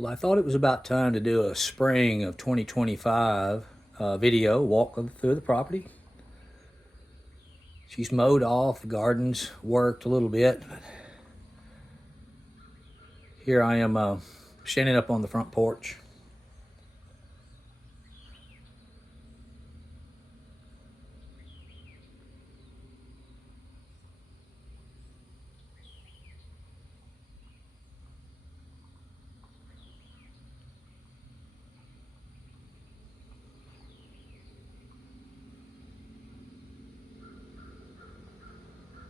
Well, I thought it was about time to do a spring of 2025 video walk through the property. She's mowed off, the garden's worked a little bit. Here I am standing up on the front porch.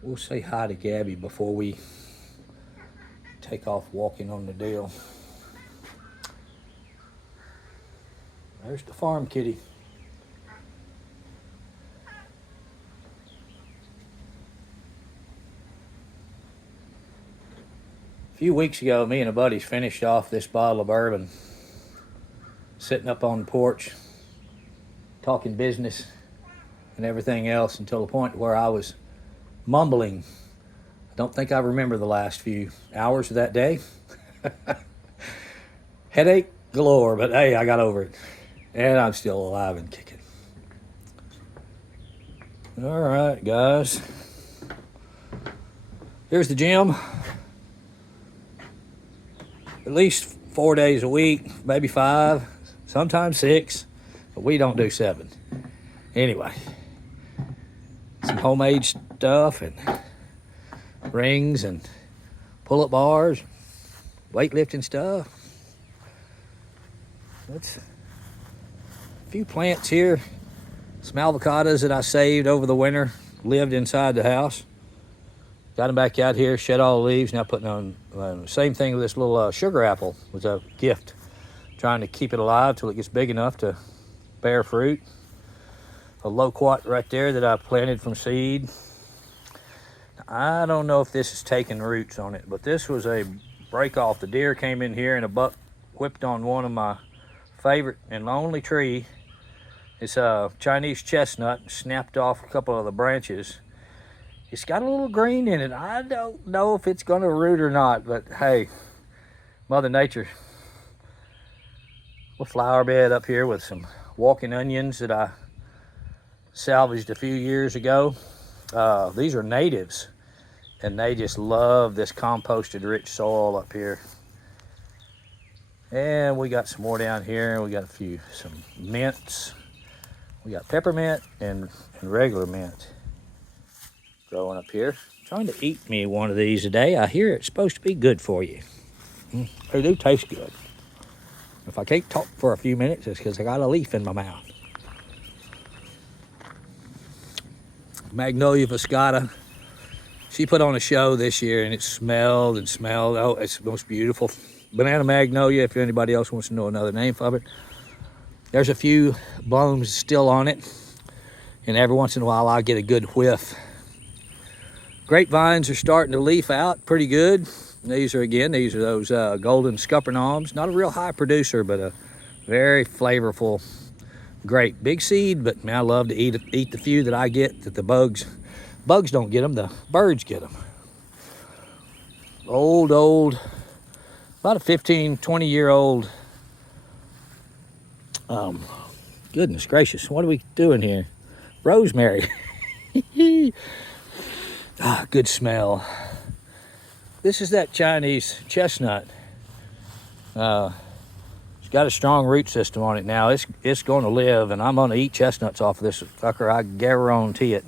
We'll say hi to Gabby before we take off walking on the deal. There's the farm kitty. A few weeks ago, me and a buddy finished off this bottle of bourbon, sitting up on the porch, talking business and everything else until the point where I was mumbling. I don't think I remember the last few hours of that day. Headache galore, but hey, I got over it. And I'm still alive and kicking. All right, guys. Here's the gym. At least 4 days a week, maybe 5, sometimes 6, but we don't do 7. Anyway, some homemade stuff and rings and pull-up bars, weightlifting stuff. That's a few plants here. Some avocados that I saved over the winter, lived inside the house. Got them back out here, shed all the leaves, now putting on, same thing with this little sugar apple, was a gift. Trying to keep it alive till it gets big enough to bear fruit. A loquat right there that I planted from seed. I don't know if this is taking roots on it, but this was a break off. The deer came in here and a buck whipped on one of my favorite and only tree. It's a Chinese chestnut, snapped off a couple of the branches. It's got a little green in it. I don't know if it's gonna root or not, but hey, Mother Nature. A flower bed up here with some walking onions that I salvaged a few years ago. These are natives, and they just love this composted rich soil up here. And we got some more down here. We got some mints. We got peppermint and regular mint growing up here. Trying to eat me one of these a day. I hear it's supposed to be good for you. They do taste good. If I can't talk for a few minutes, it's because I got a leaf in my mouth. Magnolia Viscata. She put on a show this year and it smelled and smelled. Oh, it's the most beautiful. Banana Magnolia, if anybody else wants to know another name for it. There's a few blooms still on it, and every once in a while I'll get a good whiff. Grapevines are starting to leaf out pretty good. These are those golden scuppernongs. Not a real high producer, but a very flavorful grape. Big seed, but man, I love to eat the few that I get that the bugs don't get them, the birds get them. Old, about a 15, 20-year-old. Goodness gracious, what are we doing here? Rosemary. Good smell. This is that Chinese chestnut. It's got a strong root system on it now. It's going to live, and I'm going to eat chestnuts off of this sucker. I guarantee it.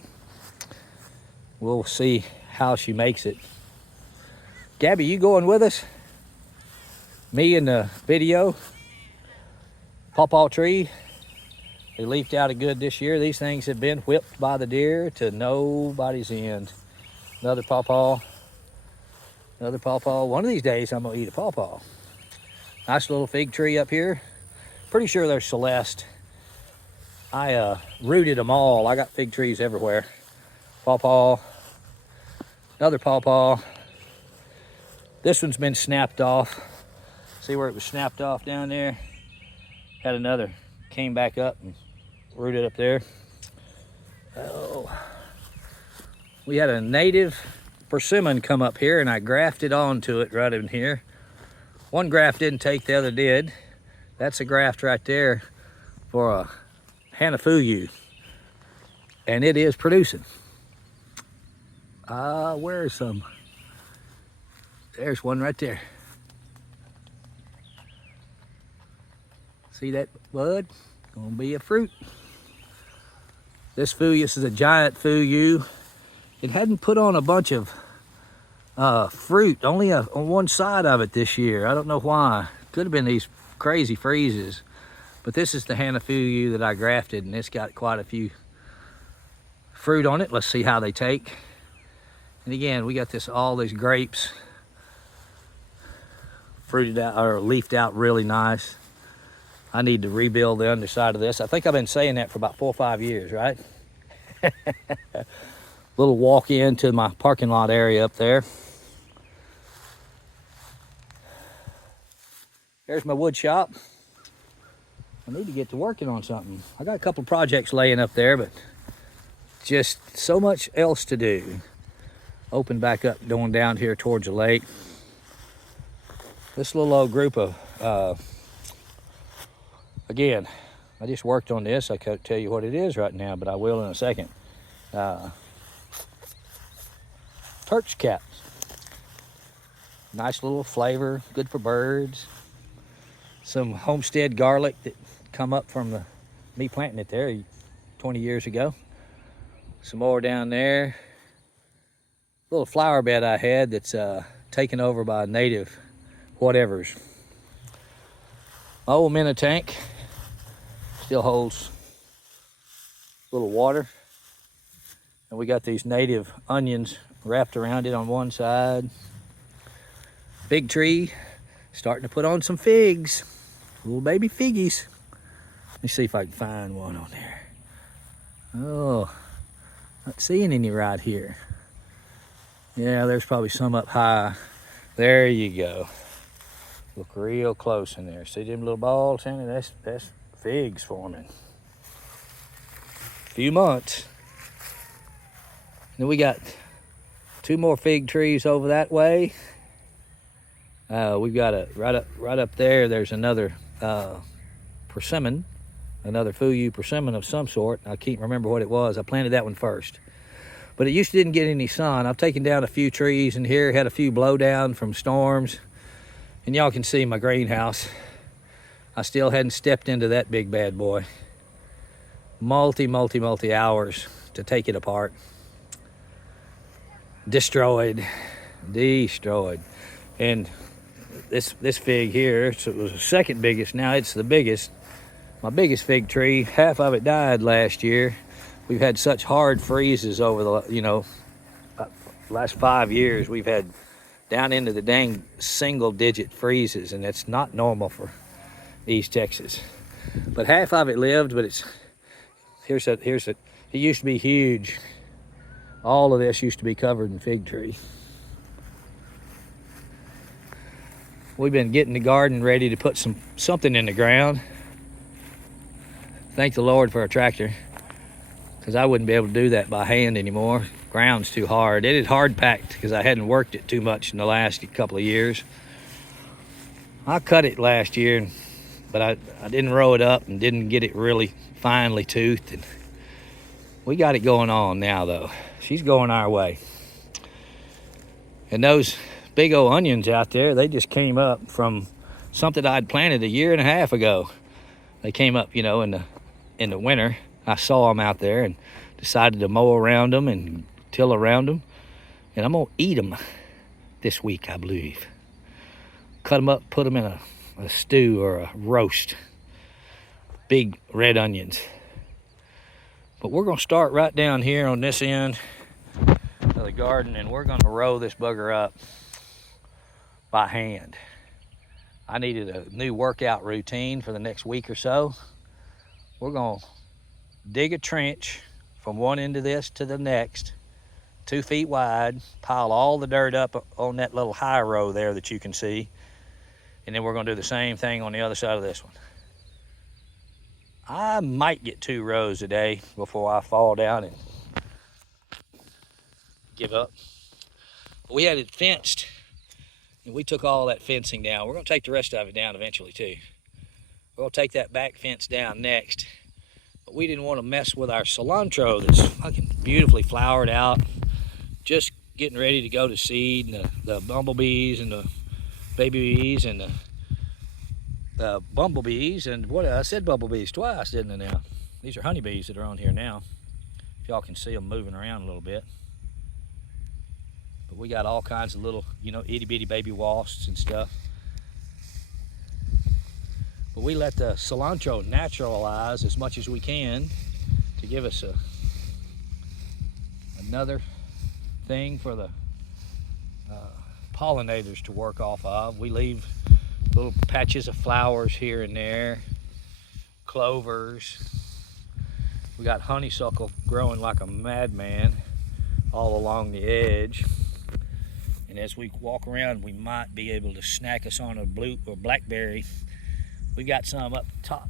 We'll see how she makes it. Gabby, you going with us? Me in the video. Pawpaw tree. They leafed out a good this year. These things have been whipped by the deer to nobody's end. Another pawpaw. Another pawpaw. One of these days I'm gonna eat a pawpaw. Nice little fig tree up here. Pretty sure they're Celeste. I rooted them all. I got fig trees everywhere. Pawpaw. Another pawpaw. This one's been snapped off. See where it was snapped off down there? Had another, came back up and rooted up there. Oh, we had a native persimmon come up here and I grafted onto it right in here. One graft didn't take, the other did. That's a graft right there for a Hachiya Fuyu, and it is producing. Where's some? There's one right there. See that bud? Gonna be a fruit. This Fuyu, this is a giant Fuyu. It hadn't put on a bunch of fruit, only on one side of it this year. I don't know why. Could have been these crazy freezes. But this is the Hachiya Fuyu that I grafted, and it's got quite a few fruit on it. Let's see how they take. And again, we got all these grapes fruited out or leafed out really nice. I need to rebuild the underside of this. I think I've been saying that for about 4 or 5 years, right? Little walk into my parking lot area up there. There's my wood shop. I need to get to working on something. I got a couple projects laying up there, but just so much else to do. Open back up, going down here towards the lake. This little old group of, again, I just worked on this. I can't tell you what it is right now, but I will in a second. Turk's caps. Nice little flavor, good for birds. Some Homestead garlic that come up from me planting it there 20 years ago. Some more down there. Little flower bed I had that's taken over by native whatevers. My old minnow tank still holds a little water. And we got these native onions wrapped around it on one side. Big tree, starting to put on some figs. Little baby figgies. Let me see if I can find one on there. Oh, not seeing any right here. Yeah, there's probably some up high. There you go. Look real close in there. See them little balls in it? That's figs forming. Few months. Then we got 2 more fig trees over that way. We've got right up there. There's another persimmon, another Fuyu persimmon of some sort. I can't remember what it was. I planted that one first, but it didn't get any sun. I've taken down a few trees in here, had a few blowdown from storms, and y'all can see my greenhouse. I still hadn't stepped into that big bad boy. Multi hours to take it apart. Destroyed. And this fig here, so it was the second biggest. Now it's the biggest. My biggest fig tree, half of it died last year. We've had such hard freezes over the last 5 years. We've had down into the dang single-digit freezes, and that's not normal for East Texas. But half of it lived, but here's it. It used to be huge. All of this used to be covered in fig tree. We've been getting the garden ready to put something in the ground. Thank the Lord for a tractor, because I wouldn't be able to do that by hand anymore. Ground's too hard. It is hard packed because I hadn't worked it too much in the last couple of years. I cut it last year, but I didn't row it up and didn't get it really finely toothed. And we got it going on now though. She's going our way. And those big old onions out there, they just came up from something I'd planted 1.5 years ago. They came up, in the winter. I saw them out there and decided to mow around them and till around them. And I'm gonna eat them this week, I believe. Cut them up, put them in a stew or a roast. Big red onions. But we're gonna start right down here on this end of the garden, and we're gonna row this bugger up by hand. I needed a new workout routine for the next week or so. We're gonna dig a trench from one end of this to the next, 2 feet wide, pile all the dirt up on that little high row there that you can see, and then we're gonna do the same thing on the other side of this one. I might get 2 rows a day before I fall down and give up. We had it fenced And we took all that fencing down. We're going to take the rest of it down eventually too. We're going to take that back fence down next. But we didn't want to mess with our cilantro that's fucking beautifully flowered out. Just getting ready to go to seed. And the bumblebees and the baby bees and the bumblebees. And what, I said bumblebees twice, didn't I now? These are honeybees that are on here now. If y'all can see them moving around a little bit. But we got all kinds of little, you know, itty bitty baby wasps and stuff. But we let the cilantro naturalize as much as we can to give us another thing for the pollinators to work off of. We leave little patches of flowers here and there, clovers. We got honeysuckle growing like a madman all along the edge. And as we walk around, we might be able to snack us on a blue or blackberry. We got some up top.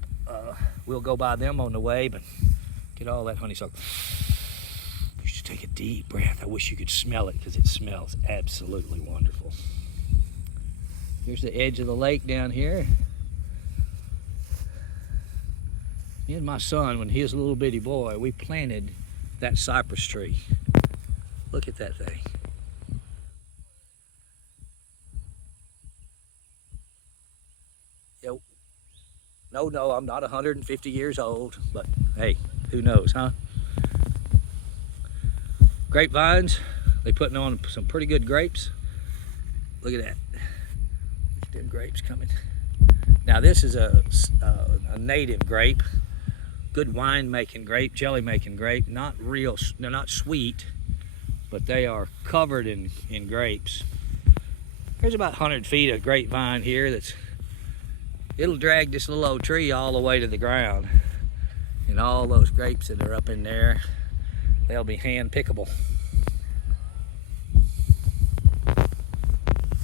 We'll go by them on the way, but get all that honeysuckle. You should take a deep breath. I wish you could smell it because it smells absolutely wonderful. Here's the edge of the lake down here. Me and my son, when he was a little bitty boy, we planted that cypress tree. Look at that thing. No, I'm not 150 years old, but hey, who knows, huh? Grapevines, they putting on some pretty good grapes. Look at that. Them grapes coming. Now this is a native grape, good wine making grape, jelly making grape. Not real, they're not sweet, but they are covered in grapes. There's about 100 feet of grapevine here that's, it'll drag this little old tree all the way to the ground. And all those grapes that are up in there, they'll be hand pickable.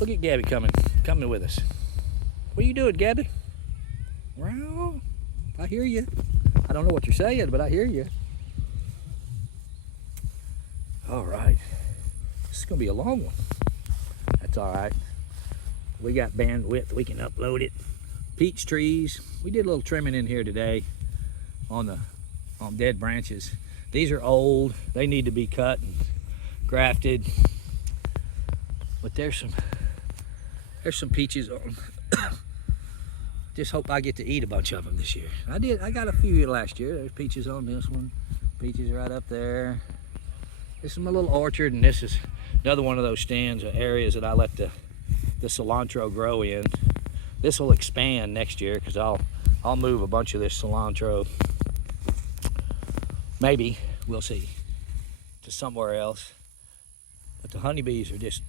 Look at Gabby coming with us. What are you doing, Gabby? Well, I hear you. I don't know what you're saying, but I hear you. All right. This is gonna be a long one. That's all right. We got bandwidth, we can upload it. Peach trees. We did a little trimming in here today on dead branches. These are old. They need to be cut and grafted. But there's some peaches on. Just hope I get to eat a bunch of them this year. I did. I got a few last year. There's peaches on this one. Peaches right up there. This is my little orchard, and this is another one of those stands or areas that I let the cilantro grow in. This will expand next year because I'll move a bunch of this cilantro. Maybe, we'll see, to somewhere else. But the honeybees are just,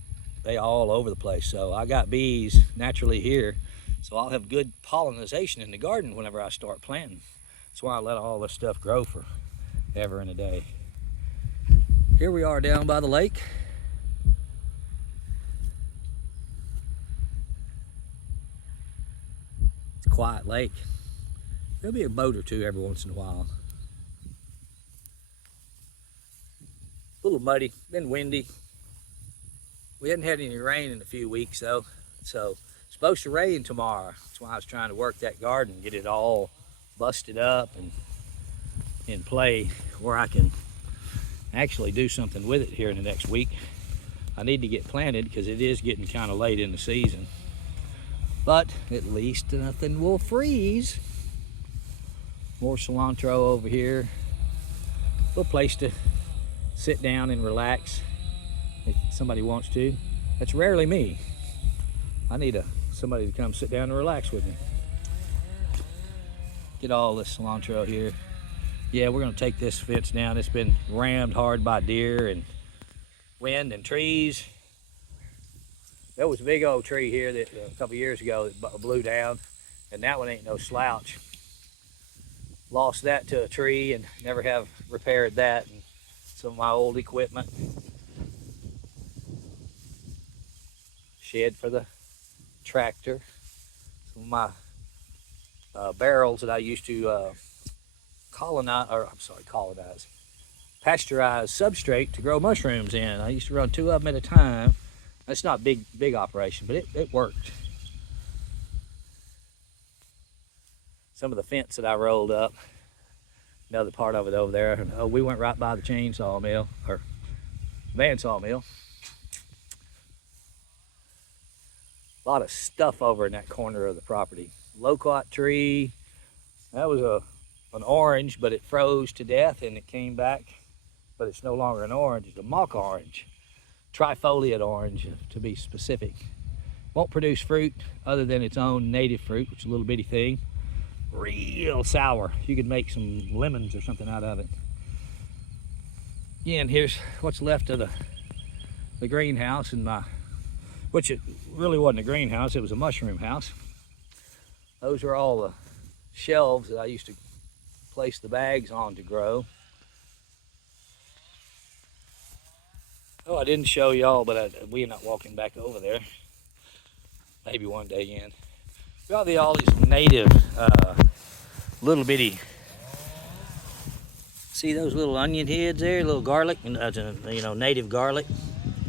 they all over the place. So I got bees naturally here. So I'll have good pollination in the garden whenever I start planting. That's why I let all this stuff grow for ever and a day. Here we are down by the lake. Quiet lake. There'll be a boat or two every once in a while. A little muddy, been windy. We hadn't had any rain in a few weeks though, so it's supposed to rain tomorrow. That's why I was trying to work that garden, get it all busted up and in play where I can actually do something with it here in the next week. I need to get planted because it is getting kind of late in the season. But at least nothing will freeze. More cilantro over here. A little place to sit down and relax if somebody wants to. That's rarely me. I need somebody to come sit down and relax with me. Get all this cilantro here. Yeah, we're gonna take this fence down. It's been rammed hard by deer and wind and trees. There was a big old tree here that a couple years ago that blew down, and that one ain't no slouch. Lost that to a tree and never have repaired that. And some of my old equipment. Shed for the tractor. Some of my barrels that I used to pasteurize substrate to grow mushrooms in. I used to run 2 of them at a time. It's not big operation, but it worked. Some of the fence that I rolled up, another part of it over there. Oh, we went right by the chainsaw mill, or bandsaw mill. A lot of stuff over in that corner of the property. Loquat tree, that was an orange, but it froze to death and it came back, but it's no longer an orange, it's a mock orange. Trifoliate orange, to be specific. Won't produce fruit other than its own native fruit, which is a little bitty thing. Real sour. You could make some lemons or something out of it. Again, here's what's left of the greenhouse, and which it really wasn't a greenhouse, it was a mushroom house. Those are all the shelves that I used to place the bags on to grow. Oh, I didn't show y'all, but we're not walking back over there. Maybe one day again. Got all these native little bitty. See those little onion heads there, little garlic, you know, native garlic.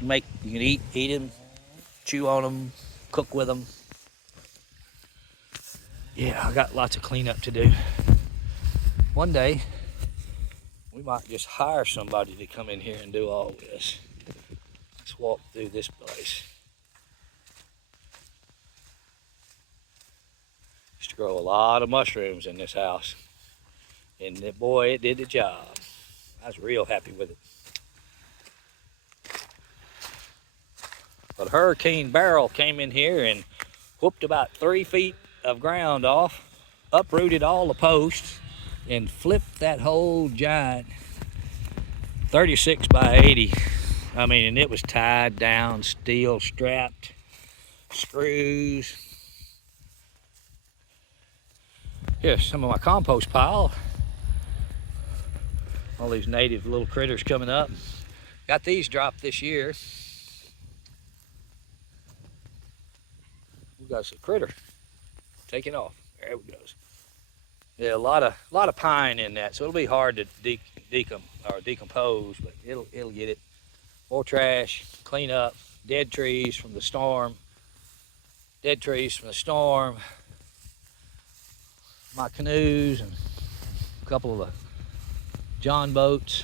You can eat them, chew on them, cook with them. Yeah, I got lots of cleanup to do. One day, we might just hire somebody to come in here and do all this. Let's walk through this place. Used to grow a lot of mushrooms in this house. And boy, it did the job. I was real happy with it. But Hurricane Barrel came in here and whooped about 3 feet of ground off, uprooted all the posts, and flipped that whole giant 36 by 80. I mean, and it was tied down, steel strapped, screws. Here's some of my compost pile. All these native little critters coming up. Got these dropped this year. We got some critter. Take it off. There it goes. Yeah, a lot of pine in that, so it'll be hard to decompose, but it'll get it. More trash, clean up, dead trees from the storm. My canoes and a couple of the John boats.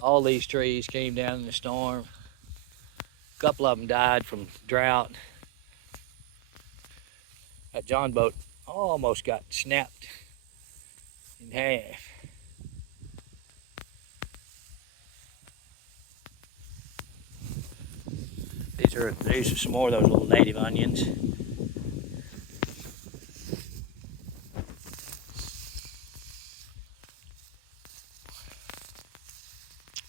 All these trees came down in the storm. A couple of them died from drought. That John boat almost got snapped in half. These are some more of those little native onions.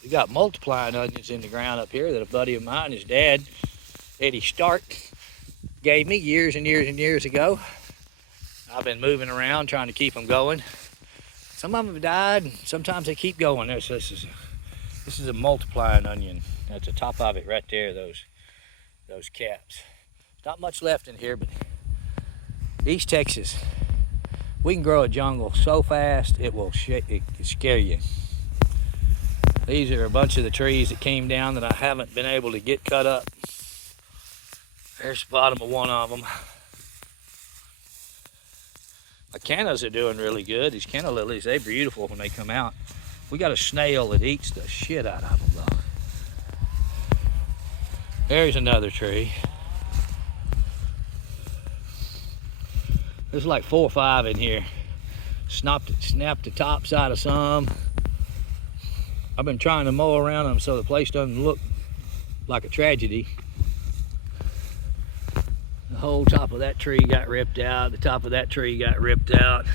We got multiplying onions in the ground up here that a buddy of mine, his dad, Eddie Stark, gave me years and years and years ago. I've been moving around trying to keep them going. Some of them have died, and sometimes they keep going. This is a multiplying onion. That's the top of it right there, those caps. Not much left in here, but East Texas, we can grow a jungle so fast it will scare you. These are a bunch of the trees that came down that I haven't been able to get cut up. There's the bottom of one of them. My cannas are doing really good. These canna lilies, they're beautiful when they come out. We got a snail that eats the shit out of them though. There's another tree. There's like 4 or 5 in here. Snapped the tops out of some. I've been trying to mow around them so the place doesn't look like a tragedy. The whole top of that tree got ripped out. The top of that tree got ripped out.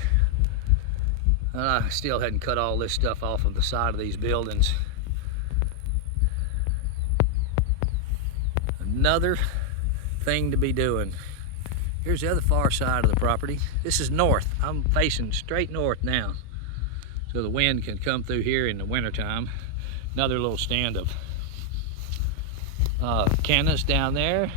And I still hadn't cut all this stuff off of the side of these buildings. Another thing to be doing. Here's the other far side of the property. This is north. I'm facing straight north now, so the wind can come through here in the wintertime. Another little stand of cannas down there.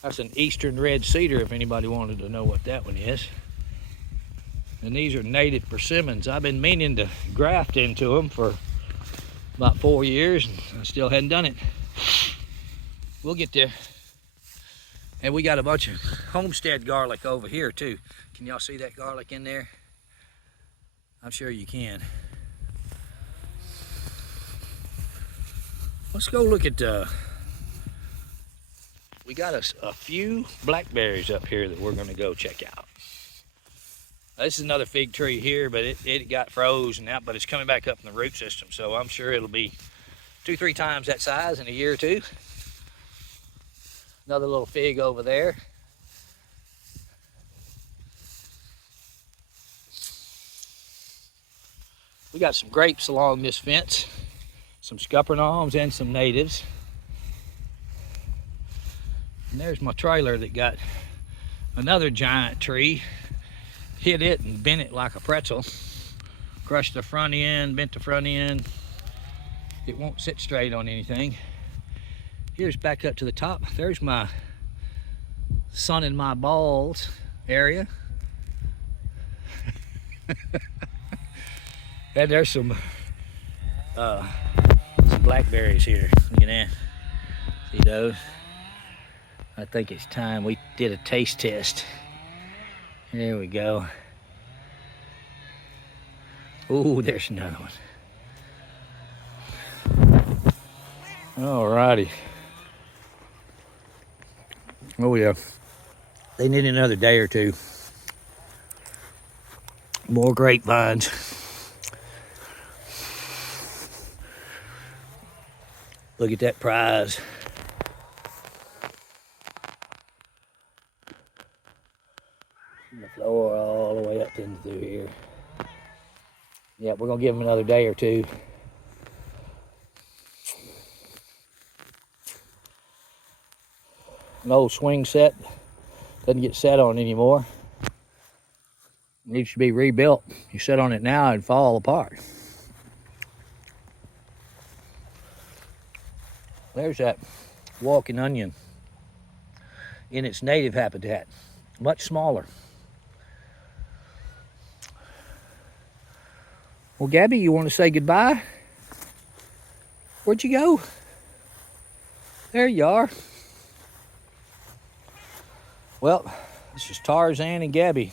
That's an eastern red cedar, if anybody wanted to know what that one is. And these are native persimmons. I've been meaning to graft into them for about 4 years, and I still hadn't done it. We'll get there. And we got a bunch of Homestead garlic over here too. Can y'all see that garlic in there? I'm sure you can. Let's go look at, we got a few blackberries up here that we're gonna go check out. This is another fig tree here, but it got frozen out, but it's coming back up in the root system, so I'm sure it'll be 2-3 times that size in a year or two. Another little fig over there. We got some grapes along this fence, some scuppernongs and some natives. And there's my trailer that got another giant tree. Hit it and bent it like a pretzel. Crushed the front end, bent the front end. It won't sit straight on anything. Here's back up to the top. There's my sun in my balls area. And there's some blackberries here. Look at that. See those? I think it's time we did a taste test. There we go. Ooh, there's another one. Alrighty. Oh yeah. They need another day or two. More grapevines. Look at that prize. The floor all the way up into through here. Yeah, we're gonna give them another day or two. An old swing set doesn't get set on anymore. It needs to be rebuilt. You sit on it now and fall apart. There's that walking onion in its native habitat, much smaller. Well, Gabby, you want to say goodbye? Where'd you go? There you are. Well, this is Tarzan and Gabby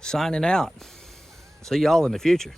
signing out. See y'all in the future.